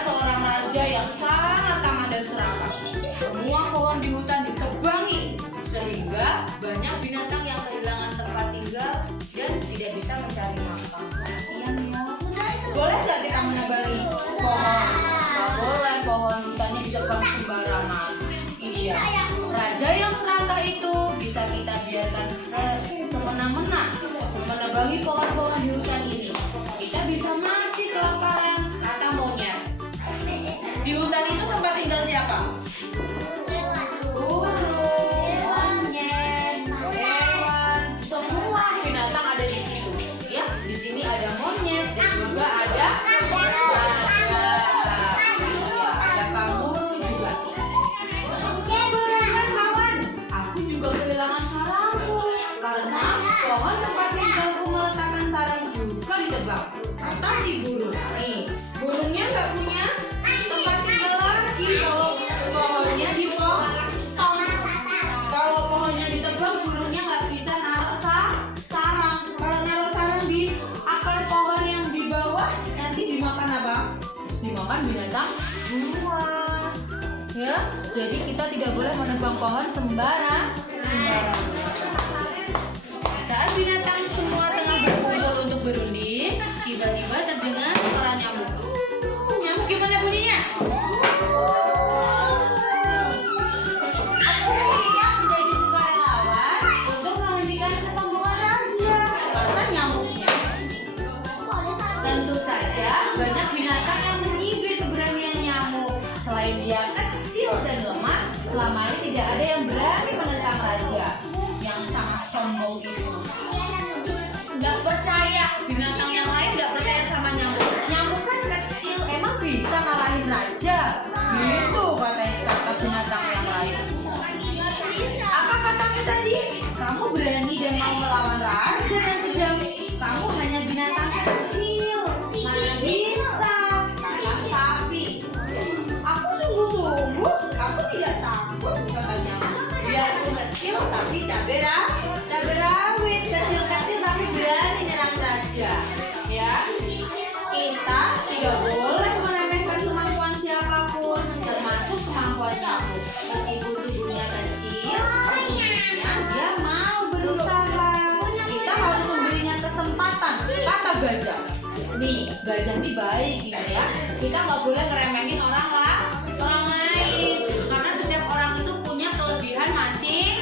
seorang raja yang sangat tamak dan serakah. Semua pohon di hutan ditebangi, sehingga banyak binatang yang kehilangan tempat tinggal dan tidak bisa mencari makan. Kasihan ya. Boleh nggak kita menebangi pohon? Nggak boleh, pohon hutannya ditebang sembarangan. Iya, raja yang serakah itu bisa kita biarkan semena-mena menebangi pohon-pohon di hutan ini. Kita bisa mati kelaparan, kata monyet. Di hutan itu tempat tinggal siapa? Burung, monyet, hewan, semua binatang ada di situ. Ya, di sini ada monyet dan juga ada ada kanguru juga. Berenang kawan, aku juga kehilangan sarangku karena pohon tempat tinggalku meletakkan sarang juga ditebang. Kata si burung. Nih, burungnya nggak punya tempat tinggal lagi kalau pohonnya dipotong. Kalau pohonnya ditebang, burungnya nggak bisa naruh sarang. Kalau naruh sarang di akar pohon yang di bawah, nanti dimakan apa? Dimakan binatang buas. Ya, jadi kita tidak boleh menebang pohon sembarangan. Saat binatang semua tengah berkumpul untuk berunding, tiba-tiba terdengar suara nyamuk. Nyamuk gimana bunyinya? Aku ingin menjadi sukarelawan untuk menghentikan kesombongan raja, kata nyamuknya. Tentu saja banyak binatang yang mencibir keberanian nyamuk. Selain dia kecil dan lemah, selama ini tidak ada yang berani menentang raja yang sangat sombong itu. Nggak percaya, binatang yang lain nggak percaya sama nyamuk. Nyamuk kan kecil, emang bisa ngalahin raja? Gitu kata binatang yang lain. Apa katamu tadi? Kamu berani dan mau melawan raja yang kejam? Kamu hanya binatang kecil, mana bisa? Kata sapi. Aku sungguh-sungguh, aku tidak takut, kata nyamuk. Biarpun kecil tapi cabai rawit, kecil-kecil tapi berani nyerang raja. Ya, kita tidak boleh meremehkan kemampuan siapapun, termasuk kemampuan kamu. Meskipun tubuhnya kecil, pastinya dia mau berusaha. Kita harus memberinya kesempatan, kata gajah. Nih, gajah ini baik ya. Kita nggak boleh ngeremehin orang lain, karena setiap orang itu punya kelebihan masing-masing.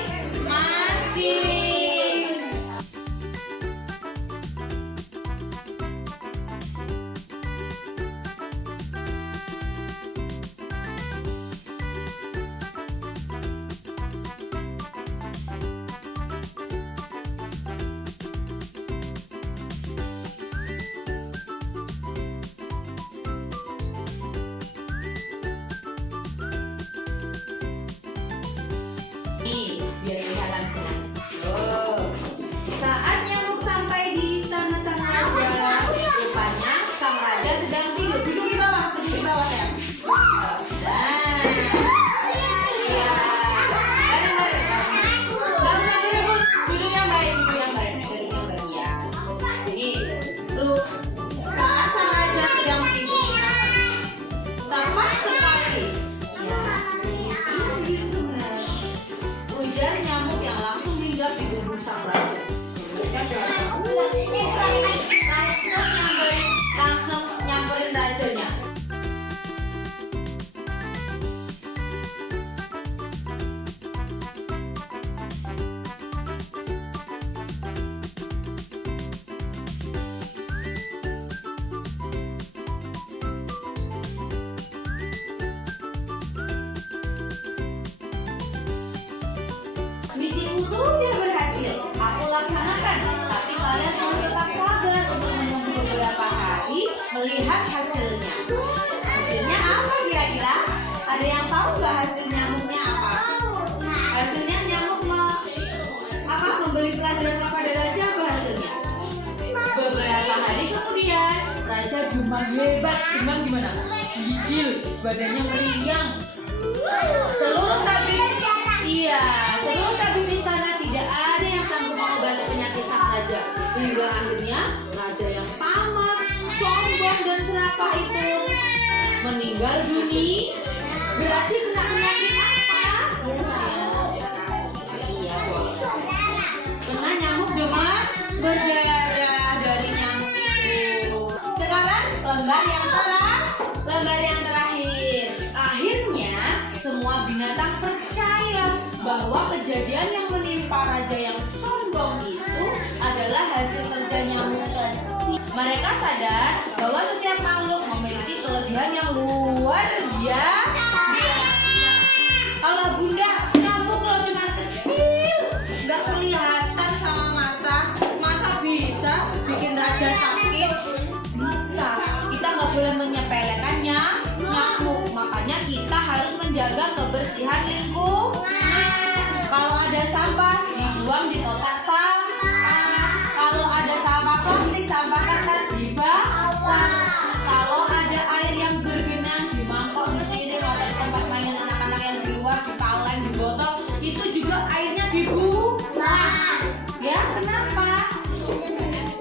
Biar kelihatan senang. Saat nyamuk sampai di istana sang raja, rupanya sang raja sedang tidur. Duduk di bawah ya. Dan ya, nggak usah berebut. Duduk yang baik ya. Jadi, saat sang raja sedang tidur, tepat sekali. Hujan nyamuk yang langsung hinggap di tubuh sang raja. Langsung nyamperin rajanya. Misimu sudah berhasil, aku laksanakan. Tapi kalian harus tetap sabar untuk menunggu beberapa hari melihat hasilnya. Hasilnya apa kira-kira? Ada yang tahu nggak hasil nyamuknya apa? Hasilnya nyamuk memberi pelajaran kepada raja. Apa hasilnya? Beberapa hari kemudian raja demam hebat. Demam gimana? Gigil, badannya meriang. Seluruh tabib istana tidak ada yang sanggup mengobati penyakit sang raja. Hingga akhirnya raja yang tamak, sombong dan serakah itu meninggal. meninggal dunia. Berarti kena penyakit apa? Iya, kena nyamuk demam berdarah dari nyamuk itu. Sekarang lembar yang terakhir. Akhirnya semua binatang percaya bahwa kejadian yang menimpa raja yang sombong itu adalah hasil kerja nyamuk kecil. Mereka sadar bahwa setiap makhluk memiliki kelebihan yang luar biasa. Kalau bunda, nyamuk lo cuma kecil, nggak kelihatan sama mata, masa bisa bikin raja sakit? Bisa. Kita nggak boleh menyepelekannya nyamuk, makanya kita harus menjaga kebersihan lingkungan. Kalau ada sampah, dibuang di kotak sampah. Kalau ada sampah plastik, sampah kertas dibakar. Kalau ada air yang bergenang di mangkok, di piring, atau di tempat mainan anak-anak yang di luar, di kaleng, di botol, itu juga airnya dibuang. Ya, kenapa?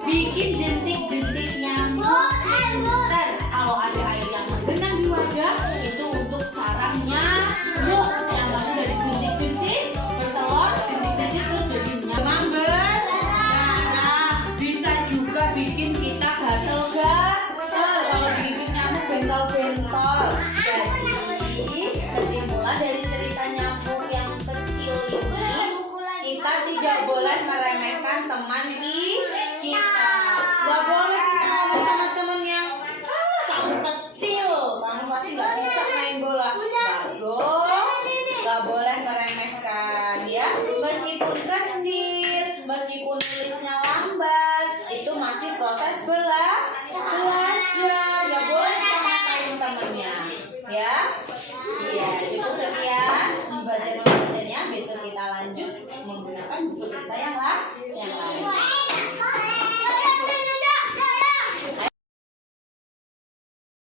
Bikin jentik-jentik nyamuk. Kalau ada air yang bergenang di wadah, itu untuk sarang nyamuk. Yang bangun dari jentik-jentik bertelur, jentik-jentik terus jadi nyamuk berdarah. Bisa juga bikin kita gatel-gatel kalau digigit nyamuk bentol-bentol. Jadi kesimpulan dari cerita nyamuk yang kecil ini, kita tidak boleh meremehkan teman kita. Gak boleh kita ngomong sama temen yang kamu kecil, kamu pasti gak bisa main bola. Gak boleh meremehkan ya. Meskipun kecil, meskipun nulisnya lambat, itu masih proses belajar. Gak boleh kita matain temennya ya. Iya, cukup sekian bacaan-bacanya. Besok kita lanjut menggunakan buku cerita yang lain.